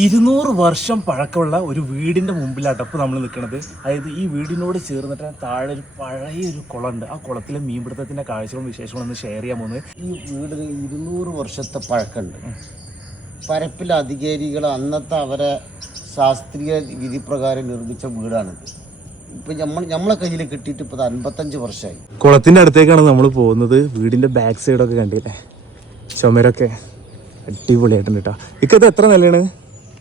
ഇരുന്നൂറ് വർഷം പഴക്കമുള്ള ഒരു വീടിന്റെ മുമ്പിലാട്ടോ ഇപ്പോൾ നമ്മൾ നിൽക്കുന്നത് അതായത് ഈ വീടിനോട് ചേർന്നിട്ട് താഴെ ഒരു പഴയ ഒരു കുളമുണ്ട്. ആ കുളത്തിലെ മീൻപിടുത്തത്തിന്റെ കാഴ്ചകളും വിശേഷങ്ങളും ഒന്ന് ഷെയർ ചെയ്യാൻ പോകുന്നത്. ഈ വീടിന് ഇരുന്നൂറ് വർഷത്തെ പഴക്കമുണ്ട്. പരപ്പിൽ അധികാരികൾ അന്നത്തെ അവരെ ശാസ്ത്രീയ വിധി പ്രകാരം നിർമ്മിച്ച വീടാണിത്. ഇപ്പൊ നമ്മൾ നമ്മളെ കയ്യിൽ കിട്ടിയിട്ട് ഇപ്പൊ അൻപത്തഞ്ച് വർഷമായി കുളത്തിന്റെ അടുത്തേക്കാണ് നമ്മൾ പോകുന്നത്. വീടിന്റെ ബാക്ക് സൈഡൊക്കെ കണ്ടില്ലേ? ചുമരൊക്കെ അടിപൊളിയായിട്ടുണ്ട് കേട്ടോ ഇക്കത് എത്ര നിലയാണ്?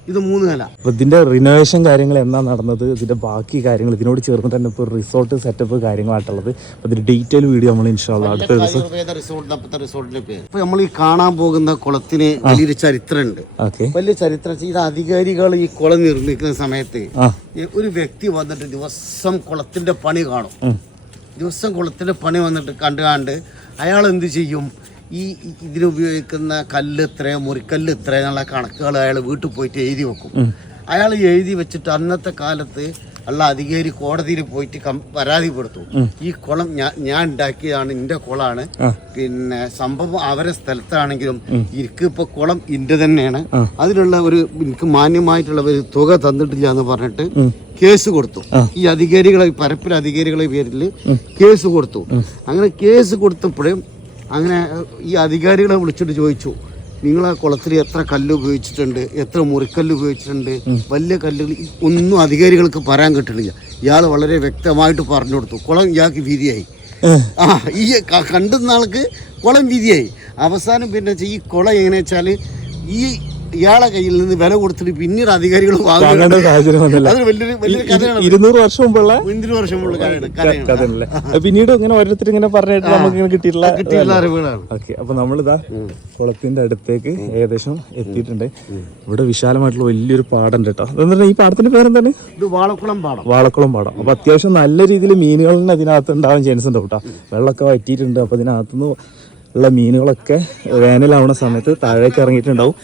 ഇത് മൂന്ന് നില. അപ്പൊ ഇതിന്റെ റിനോവേഷൻ കാര്യങ്ങൾ എന്നാ നടന്നത്? ഇതിന്റെ ബാക്കി കാര്യങ്ങൾ ഇതിനോട് ചേർന്ന് തന്നെ ഇപ്പോൾ റിസോർട്ട് സെറ്റപ്പ് കാര്യങ്ങളായിട്ടുള്ളത്. അപ്പൊ ഇതിന്റെ ഡീറ്റെയിൽ വീഡിയോ നമ്മൾ ഇൻഷാള്ള അടുത്ത ദിവസം പേര്. നമ്മൾ ഈ കാണാൻ പോകുന്ന കുളത്തിന് വലിയൊരു ചരിത്രമുണ്ട്. വലിയ ചരിത്രം ഇത് അധികാരികൾ ഈ കുളം നിർമ്മിക്കുന്ന സമയത്ത് ഒരു വ്യക്തി വന്നിട്ട് ദിവസം കുളത്തിന്റെ പണി കാണും. ദിവസം കുളത്തിന്റെ പണി വന്നിട്ട് കണ്ടു കണ്ട് അയാൾ എന്ത് ചെയ്യും? ഈ ഇതിനുപയോഗിക്കുന്ന കല്ല് ഇത്ര മുറിക്കല്ല് ഇത്ര എന്നുള്ള കണക്കുകൾ അയാൾ വീട്ടിൽ പോയിട്ട് എഴുതി വെക്കും. അയാൾ എഴുതി വെച്ചിട്ട് അന്നത്തെ കാലത്ത് ഉള്ള അധികാരി കോടതിയിൽ പോയിട്ട് പരാതിപ്പെടുത്തും. ഈ കുളം ഞാൻ ഞാൻ ഉണ്ടാക്കിയതാണ് എന്റെ കുളമാണ്. പിന്നെ സംഭവം അവരെ സ്ഥലത്താണെങ്കിലും എനിക്ക് ഇപ്പൊ കുളം ഇന്റെ തന്നെയാണ്. അതിനുള്ള ഒരു എനിക്ക് മാന്യമായിട്ടുള്ള ഒരു തുക തന്നിട്ടില്ല എന്ന് പറഞ്ഞിട്ട് കേസ് കൊടുത്തു. ഈ അധികാരികളെ പരപ്പിലധികാരികളെ പരപ്പിലെ അധികാരികളെ പേരിൽ കേസ് കൊടുത്തു. അങ്ങനെ കേസ് കൊടുത്തപ്പോഴും അങ്ങനെ ഈ അധികാരികളെ വിളിച്ചിട്ട് ചോദിച്ചു നിങ്ങൾ ആ കുളത്തിൽ എത്ര കല്ല് ഉപയോഗിച്ചിട്ടുണ്ട്? എത്ര മുറിക്കല്ല് ഉപയോഗിച്ചിട്ടുണ്ട്? വലിയ കല്ലുകൾ ഒന്നും അധികാരികൾക്ക് പറയാൻ കിട്ടണില്ല ഇയാൾ വളരെ വ്യക്തമായിട്ട് പറഞ്ഞു കൊടുത്തു കുളം ഇയാൾക്ക് വീതിയായി. ആ ഈ കണ്ടുന്ന ആൾക്ക് കുളം വീതിയായി. അവസാനം പിന്നെ ഈ കുളം എങ്ങനെ വെച്ചാൽ ഈ ഇയാളെ കയ്യിൽ നിന്ന് വില കൊടുത്തിട്ട് പിന്നീട് അധികാരികൾ വാങ്ങേണ്ട സാഹചര്യം വന്നില്ല. ഇരുന്നൂറ് വർഷം മുമ്പുള്ള കഥയാണ്. കഥയല്ലേ പിന്നീട് ഇങ്ങനെ ഓരോരുത്തർ ഇങ്ങനെ പറഞ്ഞിട്ട് നമുക്ക് ഇങ്ങനെ കിട്ടിയിട്ടുള്ള അറിവുകളാണ്. ഓക്കെ അപ്പൊ നമ്മളിതാ കുളത്തിന്റെ അടുത്തേക്ക് ഏകദേശം എത്തിയിട്ടുണ്ട്. ഇവിടെ വിശാലമായിട്ടുള്ള വലിയൊരു പാടം കേട്ടോ. അതെന്താ ഈ പാടത്തിന്റെ പേരെന്താണ്? ഇത് വാളക്കുളം പാടം. വാളക്കുളം പാടം. അപ്പൊ അത്യാവശ്യം നല്ല രീതിയിൽ മീനുകളിന് അതിനകത്ത് ഉണ്ടാവാൻ ചാൻസ് ഉണ്ട് കേട്ടോ. വെള്ളമൊക്കെ വറ്റിയിട്ടുണ്ട്. അപ്പൊ ഇതിനകത്തുനിന്ന് ഉള്ള മീനുകളൊക്കെ വേനലാവുന്ന സമയത്ത് താഴേക്ക് ഇറങ്ങിയിട്ടുണ്ടാവും.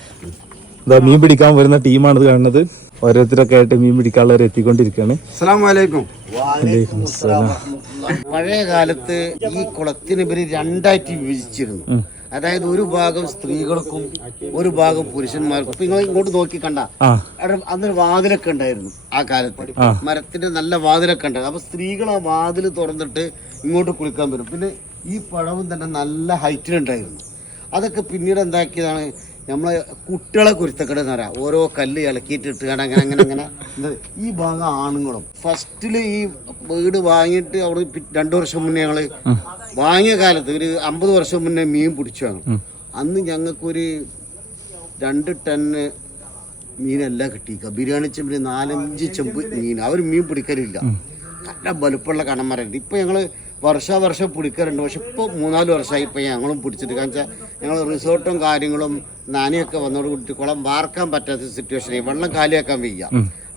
ഇതാ മീൻ പിടിക്കാൻ വരുന്ന ടീമാണ് ഇത് കാണുന്നത്. ഓരോരുത്തരൊക്കെ ആയിട്ട് മീൻ പിടിക്കാനുള്ളവർ എത്തിക്കൊണ്ടിരിക്കുകയാണ്. പഴയ കാലത്ത് ഈ കുളത്തിന് ഇവർ രണ്ടായിട്ട് വിഭജിച്ചിരുന്നു. അതായത് ഒരു ഭാഗം സ്ത്രീകൾക്കും ഒരു ഭാഗം പുരുഷന്മാർക്കും. ഇപ്പൊ നിങ്ങൾ ഇങ്ങോട്ട് നോക്കി കണ്ട. അന്നൊരു വാതിലൊക്കെ ഉണ്ടായിരുന്നു ആ കാലത്ത്. മരത്തിന്റെ നല്ല വാതിലൊക്കെ ഉണ്ടായിരുന്നു. അപ്പൊ സ്ത്രീകൾ ആ വാതിൽ തുറന്നിട്ട് ഇങ്ങോട്ട് കുളിക്കാൻ വരും. പിന്നെ ഈ പഴവും തന്നെ നല്ല ഹൈറ്റിലുണ്ടായിരുന്നു. അതൊക്കെ പിന്നീട് എന്താക്കിയതാണ്? നമ്മളെ കുട്ടികളെ കുരുത്തക്കട എന്ന് പറയാം. ഓരോ കല്ല് ഇളക്കിയിട്ട് അങ്ങനെ അങ്ങനെ അങ്ങനെ. ഈ ഭാഗം ആണുങ്ങളും. ഫസ്റ്റിൽ ഈ വീട് വാങ്ങിയിട്ട് അവിടെ രണ്ടു വർഷം മുന്നേ ഞങ്ങൾ വാങ്ങിയ കാലത്ത് ഒരു അമ്പത് വർഷം മുന്നേ മീൻ പിടിച്ചു ഞങ്ങൾ അന്ന് ഞങ്ങൾക്കൊരു രണ്ട് ടണ്ണ് മീനെല്ലാം കിട്ടിയിക്ക ബിരിയാണി ചെമ്പിന് നാലഞ്ച് ചെമ്പ് മീൻ. അവർ മീൻ പിടിക്കലില്ല. നല്ല വലുപ്പമുള്ള കണമറുണ്ട് ഇപ്പൊ ഞങ്ങൾ വർഷാവർഷം പിടിക്കാറുണ്ട്. പക്ഷെ ഇപ്പൊ മൂന്നാൽ വർഷമായി ഇപ്പൊ ഞങ്ങളും പിടിച്ചിട്ട്. കാരണം വെച്ചാൽ ഞങ്ങൾ റിസോർട്ടും കാര്യങ്ങളും നാനയൊക്കെ വന്നോട് കൂടി കുളം വാർക്കാൻ പറ്റാത്ത സിറ്റുവേഷനായി വെള്ളം കാലിയാക്കാൻ വയ്യ.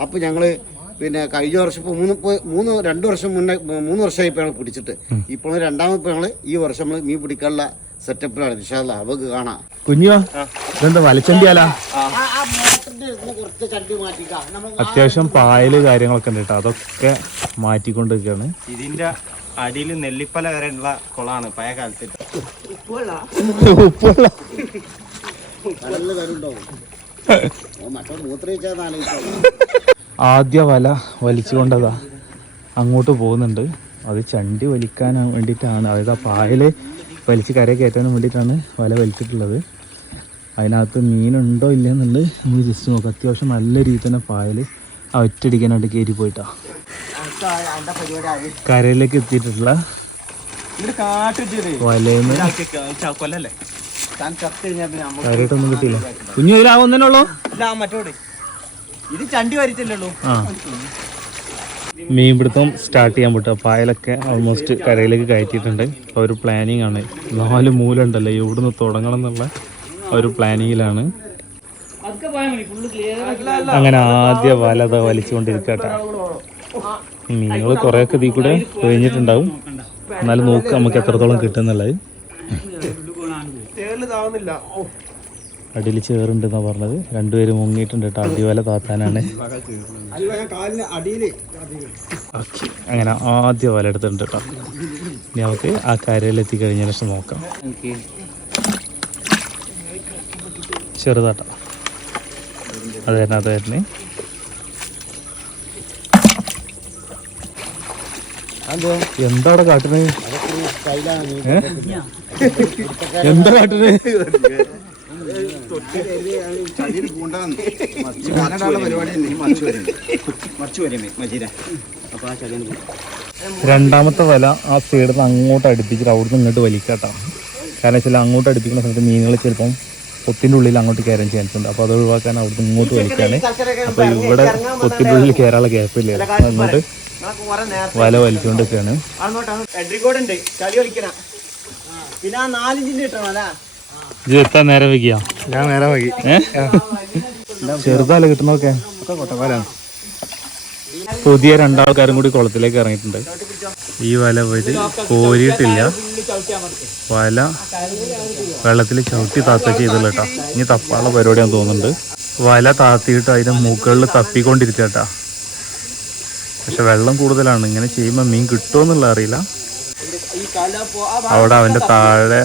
അപ്പൊ ഞങ്ങൾ പിന്നെ കഴിഞ്ഞ വർഷം ഇപ്പൊ മൂന്ന് മൂന്ന് രണ്ട് വർഷം മുന്നേ മൂന്ന് വർഷമായി ഇപ്പൊ ഞങ്ങൾ പിടിച്ചിട്ട്. ഇപ്പൊ രണ്ടാമത് ഇപ്പൊ ഞങ്ങൾ ഈ വർഷം നമ്മൾ മീൻ പിടിക്കാനുള്ള സെറ്റപ്പിലാണ് ഇൻഷാല്ല അവക്ക് കാണാം. കുഞ്ഞോ ഇതെന്താ വലിച്ചണ്ടിയാലാ? കുറച്ച് ചണ്ടി മാറ്റിക്കാം നമ്മൾ അത്യാവശ്യം പായൽ കാര്യങ്ങളൊക്കെ ഉണ്ട് കേട്ടോ. അതൊക്കെ മാറ്റിക്കൊണ്ടിരിക്കുകയാണ് ഇതിന്റെ അടിയിൽ നെല്ലിപ്പല വരെ ഉള്ള കുളമാണ് പഴയ കാലത്ത്. മറ്റേ ആദ്യ വല വലിച്ചുകൊണ്ടതാ അങ്ങോട്ട് പോകുന്നുണ്ട്. അത് ചണ്ടി വലിക്കാൻ വേണ്ടിയിട്ടാണ്. അതായത് ആ പായൽ വലിച്ച് കരയെ കയറ്റാൻ വേണ്ടിയിട്ടാണ് വല വലിച്ചിട്ടുള്ളത്. അതിനകത്ത് മീനുണ്ടോ ഇല്ലെന്നുണ്ട് നമ്മൾ ജസ്റ്റ് നോക്കാം. അത്യാവശ്യം നല്ല രീതിയിൽ തന്നെ പായൽ ആ ഒറ്റടിക്കാനായിട്ട് കയറി പോയിട്ടാ. കരയിലേക്ക് എത്തിയിട്ടുള്ള വലയിൽ താൻ ചത്ത് കഴിഞ്ഞാൽ പിന്നെ നമുക്ക് കിട്ടിയില്ല. കുഞ്ഞു ഉള്ളൂ? ഇല്ല മറ്റോട്. ഇത് ചണ്ടി വരിച്ചല്ലോ ആ. മീൻപിടുത്തം സ്റ്റാർട്ട് ചെയ്യാൻ പറ്റും. പായലൊക്കെ ഓൾമോസ്റ്റ് കരയിലേക്ക് കയറ്റിയിട്ടുണ്ട്. അപ്പോൾ ഒരു പ്ലാനിങ് ആണ്. നാല് മൂല ഉണ്ടല്ലോ ഇവിടുന്ന് തുടങ്ങണം എന്നുള്ള ഒരു പ്ലാനിങ്ങിലാണ് അങ്ങനെ ആദ്യ വലത അതാ വലിച്ചുകൊണ്ടിരിക്കട്ടെ. മീനുകൾ കുറേയൊക്കെ ഇതിൽ കൂടെ കഴിഞ്ഞിട്ടുണ്ടാവും എന്നാലും നോക്കുക നമുക്ക് എത്രത്തോളം കിട്ടുന്നുള്ളത്. അടിയിൽ ചേറുണ്ടെന്നാ പറഞ്ഞത്. രണ്ടുപേരും മുങ്ങിയിട്ടുണ്ട് കേട്ടോ. അടിവല താത്താനാണ്. അങ്ങനെ ആദ്യ വല എടുത്തിട്ടുണ്ട് കേട്ടോ. ഇനി നമുക്ക് ആ കരയിലെത്തി കഴിഞ്ഞ ശേഷം നോക്കാം. ചെറുതാട്ടോ. അത് തന്നെ അത് തന്നെ. എന്താ അവിടെ എന്താ കാട്ടുന്നത് രണ്ടാമത്തെ വല ആ സൈഡിൽ നിന്ന് അങ്ങോട്ട് അടുപ്പിച്ചിട്ട് അവിടുന്ന് ഇങ്ങോട്ട് വലിക്കാട്ടാ. കാരണം വെച്ചാൽ അങ്ങോട്ട് അടുപ്പിക്കുന്ന സമയത്ത് മീനുകൾ ചിലപ്പം കൊത്തിന്റെ ഉള്ളിൽ അങ്ങോട്ട് കയറാൻ ചാൻസ് ഉണ്ട്. അപ്പോൾ അത് ഒഴിവാക്കാൻ അവിടുന്ന് ഇങ്ങോട്ട് വലിക്കാണ് അപ്പോൾ ഇവിടെ കൊത്തിന്റെ ഉള്ളിൽ കയറാനുള്ള ഗ്യാപ്പില്ല അങ്ങോട്ട് വല വലിച്ചുകൊണ്ടൊക്കെയാണ് പിന്നെ ആ നാലിഞ്ചിന്റെ കിട്ടണം അല്ല? ഇത് എത്താൻ നേരം വയ്ക്കുക ഞാൻ നേരെ വൈകി. ചെറുതല്ല കിട്ടുന്നൊക്കെ കൊട്ടപ്പാലാണ് പുതിയ രണ്ടാൾക്കാരും കൂടി കുളത്തിലേക്ക് ഇറങ്ങിയിട്ടുണ്ട്. ഈ വല പോയിട്ട് കോരിയിട്ടില്ല. വല വെള്ളത്തിൽ ചവിട്ടി താത്ത ചെയ്തില്ല കേട്ടോ. ഇനി തപ്പാനുള്ള പരിപാടിയാന്ന് തോന്നുന്നുണ്ട്. വല താത്തിയിട്ട് അതിന്റെ മുകളിൽ തപ്പിക്കൊണ്ടിരിക്കുക കേട്ടാ. പക്ഷെ വെള്ളം കൂടുതലാണ്. ഇങ്ങനെ ചെയ്യുമ്പോൾ മീൻ കിട്ടുമെന്നുള്ള അറിയില്ല. അവിടെ അവന്റെ താഴെ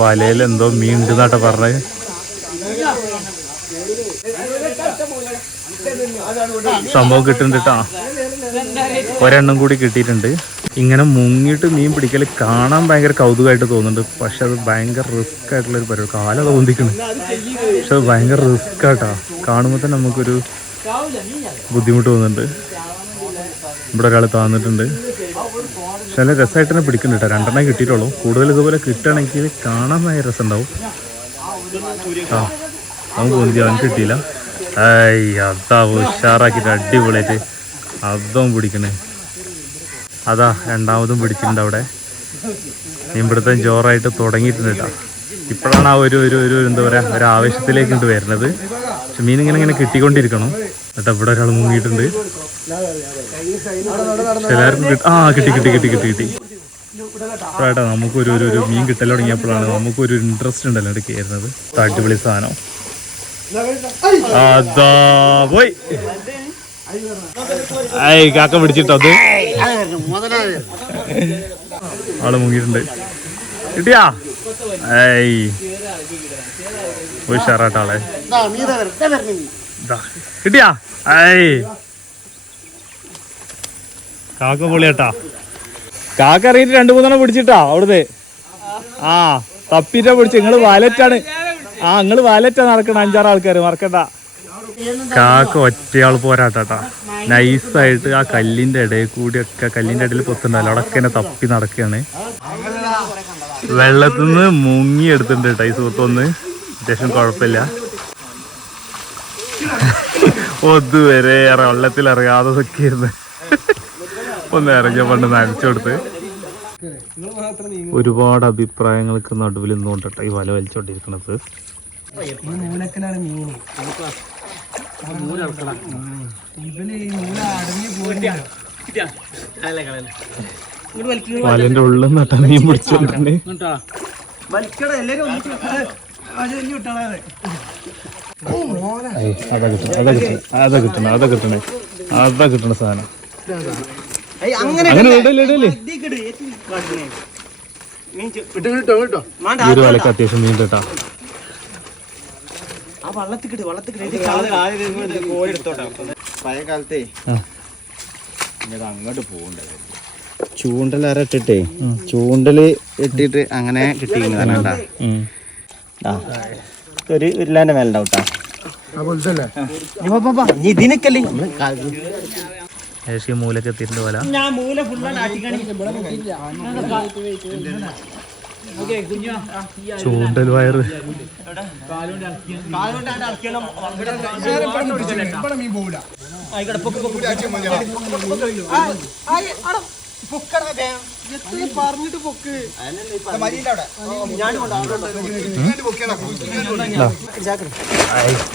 വലയിൽ എന്തോ മീൻ ഉണ്ടെന്നാട്ടോ പറഞ്ഞത്. സംഭവം കിട്ടുന്നുണ്ട് കേട്ടോ ഒരെണ്ണം കൂടി കിട്ടിയിട്ടുണ്ട്. ഇങ്ങനെ മുങ്ങിയിട്ട് മീൻ പിടിക്കൽ കാണാൻ ഭയങ്കര കൗതുകമായിട്ട് തോന്നുന്നുണ്ട്. പക്ഷെ അത് ഭയങ്കര റിസ്ക് ആയിട്ടുള്ള ഒരു പരിപാടി. കാല തോന്നിക്കണം പക്ഷെ അത് ഭയങ്കര റിസ്ക് ആട്ടാ. കാണുമ്പോൾ തന്നെ നമുക്കൊരു ബുദ്ധിമുട്ട് തോന്നുന്നുണ്ട്. ഇവിടെ ഒരാൾ താന്നിട്ടുണ്ട്. നല്ല രസമായിട്ട് തന്നെ പിടിക്കുന്നുണ്ട് കേട്ടോ. രണ്ടെണ്ണം കിട്ടിയിട്ടുള്ളൂ. കൂടുതൽ ഇതുപോലെ കിട്ടുകയാണെങ്കിൽ കാണാൻ നല്ല രസം ഉണ്ടാവും ആ നമുക്ക് പൊന്തി അവൻ കിട്ടിയില്ല. ഐ അതാ ഉഷാറാക്കിയിട്ട് അടിപൊളിയായിട്ട് അതും പിടിക്കണേ. അതാ രണ്ടാമതും പിടിച്ചിട്ടുണ്ട് അവിടെ. ഇവിടുത്തെ ജോറായിട്ട് തുടങ്ങിയിട്ടുണ്ട് കേട്ടോ. ഇപ്പോഴാണ് ആ ഒരു ഒരു ഒരു എന്താ പറയുക ഒരു ആവേശത്തിലേക്ക് വരുന്നത്. മീൻ ഇങ്ങനെ ഇങ്ങനെ കിട്ടിക്കൊണ്ടിരിക്കണം. എന്നിട്ട് ഇവിടെ ഒരാൾ മുങ്ങിയിട്ടുണ്ട്. എല്ലാവർക്കും ആ കിട്ടി കിട്ടി കിട്ടി കിട്ടി കിട്ടി. ഇപ്പോഴാട്ടോ നമുക്കൊരു ഒരു ഒരു മീൻ കിട്ടൽ തുടങ്ങിയപ്പോഴാണ് നമുക്കൊരു ഇൻട്രസ്റ്റ് ഉണ്ടല്ലോ ഇവിടെ കയറുന്നത് അടിപൊളി സാധനം. അതാ പോയി. ഐ കാക്ക പിടിച്ചിട്ടോ അത്? ആൾ മുങ്ങിയിട്ടുണ്ട്. കിട്ടിയാ? ഐ ഉഷാറാട്ടാളെ കിട്ടിയാ? ഐ. കാക്ക പൊളിയാട്ടാ. കാക്ക അറിയിട്ട് രണ്ടു മൂന്നെണ്ണം പിടിച്ചിട്ടാ അവിടുന്ന് ആ തപ്പിട്ടാ പിടിച്ചു. നിങ്ങൾ വാലറ്റാണ് ആ നിങ്ങൾ വാലറ്റാ നടക്കണ അഞ്ചാറ് ആൾക്കാര് മറക്കണ്ട. കാക്ക ഒറ്റയാൾ പോരാട്ടാ നൈസായിട്ട് ആ കല്ലിന്റെ ഇടയിൽ കൂടി ഒക്കെ കല്ലിന്റെ ഇടയിൽ പൊത്തുണ്ടല്ലോ അവിടെ ഒക്കെ തപ്പി നടക്കുകയാണ് വെള്ളത്തിൽ നിന്ന് മുങ്ങി എടുത്തിട്ടുണ്ട് കേട്ടോ ഈ സുഹൃത്തൊന്ന് അത്യാവശ്യം കുഴപ്പമില്ല. ഒതുവരെ വെള്ളത്തിൽ ഇറങ്ങാതെ നിൽക്കിയിരുന്നു ഒന്ന് ഇറങ്ങിയ പണ്ട് നനച്ചു കൊടുത്ത്. ഒരുപാട് അഭിപ്രായങ്ങൾക്ക് നടുവിൽ നിന്നുകൊണ്ടിട്ട് ഈ വല വലിച്ചോണ്ടിരിക്കണത്. വലന്റെ ഉള്ളിൽ നിന്നിട്ടാ മീൻ പിടിച്ചോണ്ടിട്ടുണ്ട് അതാ കിട്ടണ അതാ കിട്ടണ അതാ കിട്ടണ അതാ കിട്ടണേ അതാ കിട്ടണ സാധനം അങ്ങനെ ഒരു വലക്ക് അത്യാവശ്യം നീണ്ടിട്ടാ കേട്ടാ പഴയ കാലത്തെ അങ്ങോട്ട് പോകണ്ടത് ചൂണ്ടൽ ഇട്ടിട്ടേ ചൂണ്ടൽ ഇട്ടിട്ട് അങ്ങനെ കിട്ടിയിരുന്നതാണ് കേട്ടാ. ഉം. ഒരു കേട്ടാ ഇതിനൊക്കല്ലേ മൂലക്ക് എത്തിയിട്ടുണ്ട് ഞാൻ മൂല ഫുള്ളാണ് ചൂണ്ടൽ വയറ് ആയിക്കോട്ടെ പറഞ്ഞിട്ട് പൊക്ക്?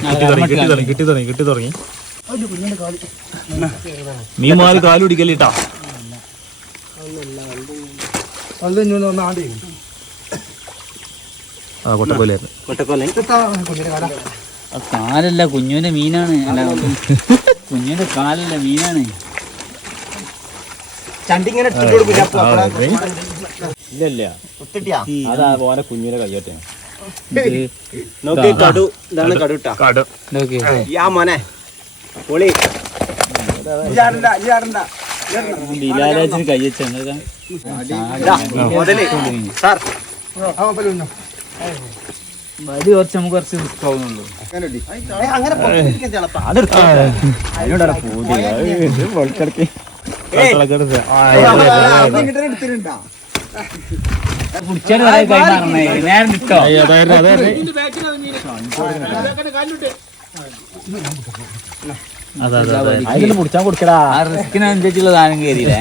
കിട്ടി തുടങ്ങി കിട്ടി തുടങ്ങി കിട്ടി തുടങ്ങി കിട്ടി തുടങ്ങി. നീ മാറി കാൽ പിടിക്കല്ലേട്ടാ? അത് ഇഞ്ഞൊന്ന് വന്ന് ആണ്ട് ആ കൊട്ടക്കോലായിരുന്നു. കൊട്ടക്കോല കാടാ കാലല്ല കുഞ്ഞുവിന്റെ മീനാണ്. അല്ല കുഞ്ഞിന്റെ കാലല്ല മീനാണ്. ചണ്ടിങ്ങനെ ആ, അതെ. ഇല്ലല്ല. അതാ പോലെ കുഞ്ഞിനെ കയ്യോട്ടെ. നോക്കി കടു ഇതാണ് കടുട്ടാ കടു നോക്കി. യാ മോനെ. പൊളി. ബിലാലാജിന് കയ്യച്ചാ സാർ. വലിയ കുറച്ച് നമുക്ക് കുറച്ച് റിസ്ക് ആവുന്നുള്ളൂ. അങ്ങനെ പൊട്ടിച്ചിരിക്കാൻ ചെളപ്പാ. ഏയ്, അത് ഇങ്ങോട്ട് എടുത്തിട്ടുണ്ടാ? പിടിച്ചാൽ പറയാൻ കൈ മാറണേ നേരം കിട്ടോ ആ റിസ്കിനനുസരിച്ചുള്ള സാധനം കയറിയില്ലേ?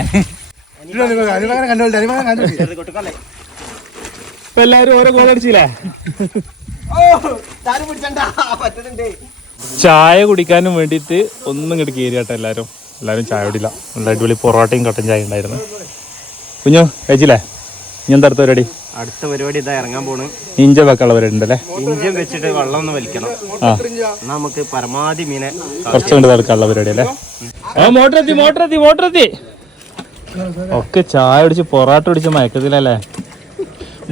ഇപ്പൊ എല്ലാരും ഓരോ പിടിച്ചണ്ട. ചായ കുടിക്കാനും വേണ്ടിട്ട് ഒന്നും ഇങ്ങോട്ട് കയറിയാട്ടെ എല്ലാരും. എല്ലാരും ചായ കുടിയില്ല. നല്ല അടിപൊളി പൊറോട്ടയും കട്ടൻ ചായ ഉണ്ടായിരുന്നു. കുഞ്ഞു കഴിച്ചില്ലേ? ഇനി എന്താ അടുത്ത പരിപാടി? അടുത്ത പരിപാടി ഇതാ ഇറങ്ങാൻ പോണ്. ഇഞ്ച വെക്കാനുള്ള പരിപാടി ഉണ്ടല്ലേ? ഇഞ്ചം വെച്ചിട്ട് വെള്ളം ഒന്ന് വലിക്കണം. ആ. നമുക്ക് പരമാവധി മീനെ കുറച്ചുകൊണ്ട് തടുക്കാനുള്ള പരിപാടി അല്ലേ? ആ മോട്ടർ എത്തി മോട്ടർ എത്തി മോട്ടർ എത്തി. ഒക്കെ ചായ കുടിച്ച് പൊറോട്ട കുടിച്ച് മയക്കത്തിലല്ലേ?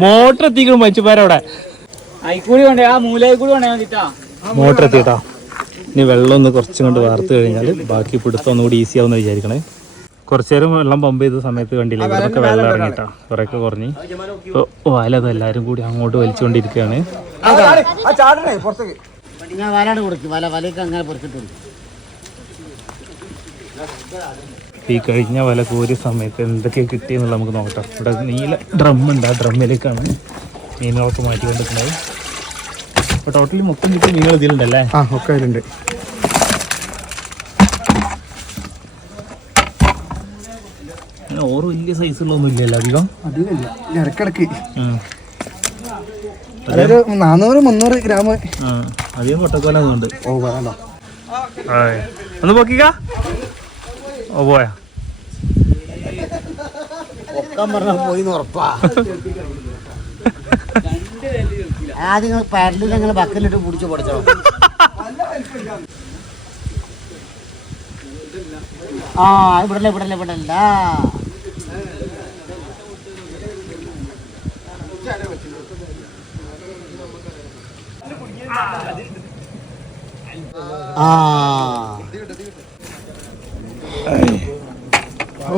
മോട്ടർ എത്തിക്കണം അവിടെ അയിക്കൂടി കൊണ്ടേ ആ മൂലയിൽ കൂടി വേണേ മോട്ടർ എത്തിയിട്ടാ? ഇനി വെള്ളം ഒന്ന് കുറച്ചും കൊണ്ട് വാർത്ത് കഴിഞ്ഞാൽ ബാക്കി പിടുത്തം ഒന്നുകൂടി ഈസി ആവുമെന്ന് വിചാരിക്കണേ. കുറച്ചു നേരം വെള്ളം പമ്പ് ചെയ്ത സമയത്ത് കണ്ടില്ല ഇവിടെയൊക്കെ വെള്ളം ഇറങ്ങിട്ടാ കുറെയൊക്കെ കുറഞ്ഞ്. ഇപ്പോൾ വാലത് എല്ലാവരും കൂടി അങ്ങോട്ട് വലിച്ചുകൊണ്ടിരിക്കുകയാണ് ഈ കഴിഞ്ഞ വല കോരിയ സമയത്ത് എന്തൊക്കെ കിട്ടിയെന്നുള്ള നമുക്ക് നോക്കാം. ഇവിടെ നീല ഡ്രം ഉണ്ട് ആ ഡ്രമ്മിലേക്കാണ് മീനുകളൊക്കെ മാറ്റി കൊണ്ടിരിക്കുന്നത് അപ്പോൾ ടോട്ടലി മൊത്തം നിങ്ങൾ മീനുകൾ ഇതിലുണ്ടല്ലേ? ആ ഒക്കെ അതിലുണ്ട് ഓറ് വലിയ സൈസ് സൈസുള്ളൊന്നും ഇല്ലല്ലോ അധികം? അതിലില്ല ഇടക്കിടക്ക് ഉം. അതൊരു നാനൂറ് മുന്നൂറ് ഗ്രാം. ആ അധികം കൊട്ടക്കോലുണ്ട് ഓ വേണ്ട. ഒന്ന് പൊക്കിക്ക. ഓ പോയാ. ഒക്കെ പറഞ്ഞാൽ പോയി ഉറപ്പാ. ആദ്യം പാരലിൽ നിങ്ങൾ ബക്കലിട്ട് പിടിച്ച് പൊടിച്ചോ ആ ഇവിടല്ല ഇവിടല്ല ഇവിടല്ല. ആ.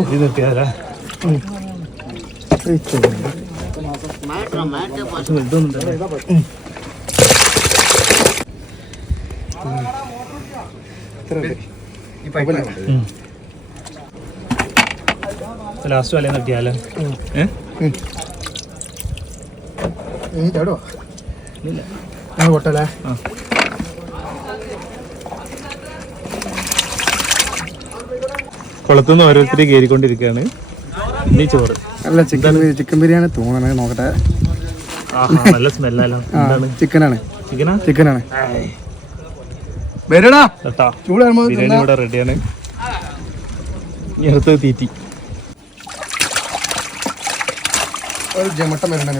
ഇത് നിർത്തിയാലേ മാറ്റണം മാറ്റം കുറച്ച് വലുതൊന്നുണ്ടല്ലേ ലാസ്റ്റ് വല നിർത്തിയാലേ ഏ ഇല്ല കുളത്തുനിന്ന് ഓരോരുത്തർ കയറിക്കൊണ്ടിരിക്കുകയാണ്. ഇനി ചോറ്. അല്ല ചിക്കൻ ചിക്കൻ ബിരിയാണി തോന്നണേ നോക്കട്ടെ. ആഹാ നല്ല സ്മെല്ലല്ലോ ചിക്കനാണ് ചിക്കനാ ചിക്കനാണ് വരടാ കേട്ടാ ചൂടാകുമ്പോ ബിരിയാണി ഇവിടെ റെഡിയാണ് തീറ്റി. ഒരു ജമട്ടം വരണ്ടേ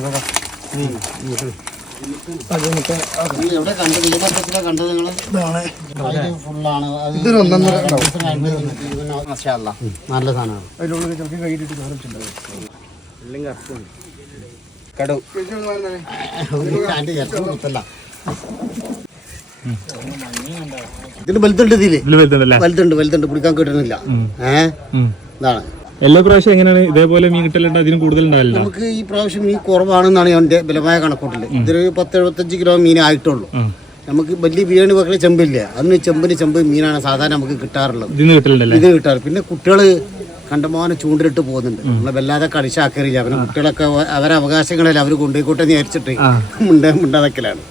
നല്ല സാധനമാണ്. കൈയിട്ടിട്ട് ഇതിന് വലുതുണ്ട് ഇതിൽ. ഇതിൽ വരുന്നുണ്ടല്ലേ വലുതുണ്ട് വലുതുണ്ട്. പിടിക്കാൻ കിട്ടുന്നില്ല ഏ? ഇതാണ്. എല്ലാ പ്രാവശ്യം എങ്ങനെയാണ്? ഇതേപോലെ മീൻ കിട്ടലുണ്ട് അതിന് കൂടുതൽ ഉണ്ടാവില്ല? നമുക്ക് ഈ പ്രാവശ്യം മീൻ കുറവാണെന്നാണ് എന്റെ ബലമായ കണക്കൂട്ടൽ ഇതൊരു പത്ത് എഴുപത്തഞ്ച് കിലോ മീൻ ആയിട്ടുള്ളൂ. നമുക്ക് വലിയ ബിരിയാണി വെക്കണ ചെമ്പില്ല. അന്ന് ചെമ്പിന് ചെമ്പ് മീനാണ് സാധാരണ നമുക്ക് കിട്ടാറുള്ളത്. ഇതിന് ഇത് കിട്ടാറ്. പിന്നെ കുട്ടികൾ കണ്ടമാനം ചൂണ്ടിലിട്ട് പോകുന്നുണ്ട്. നമ്മളെ വല്ലാതെ കളിച്ചാക്കറിയില്ല അവരെ കുട്ടികളൊക്കെ അവരെ അവകാശങ്ങളിൽ അവർ കൊണ്ടുപോയിക്കോട്ടെ എന്ന് വിചാരിച്ചിട്ട് മുണ്ട മുണ്ടാതക്കലാണ്.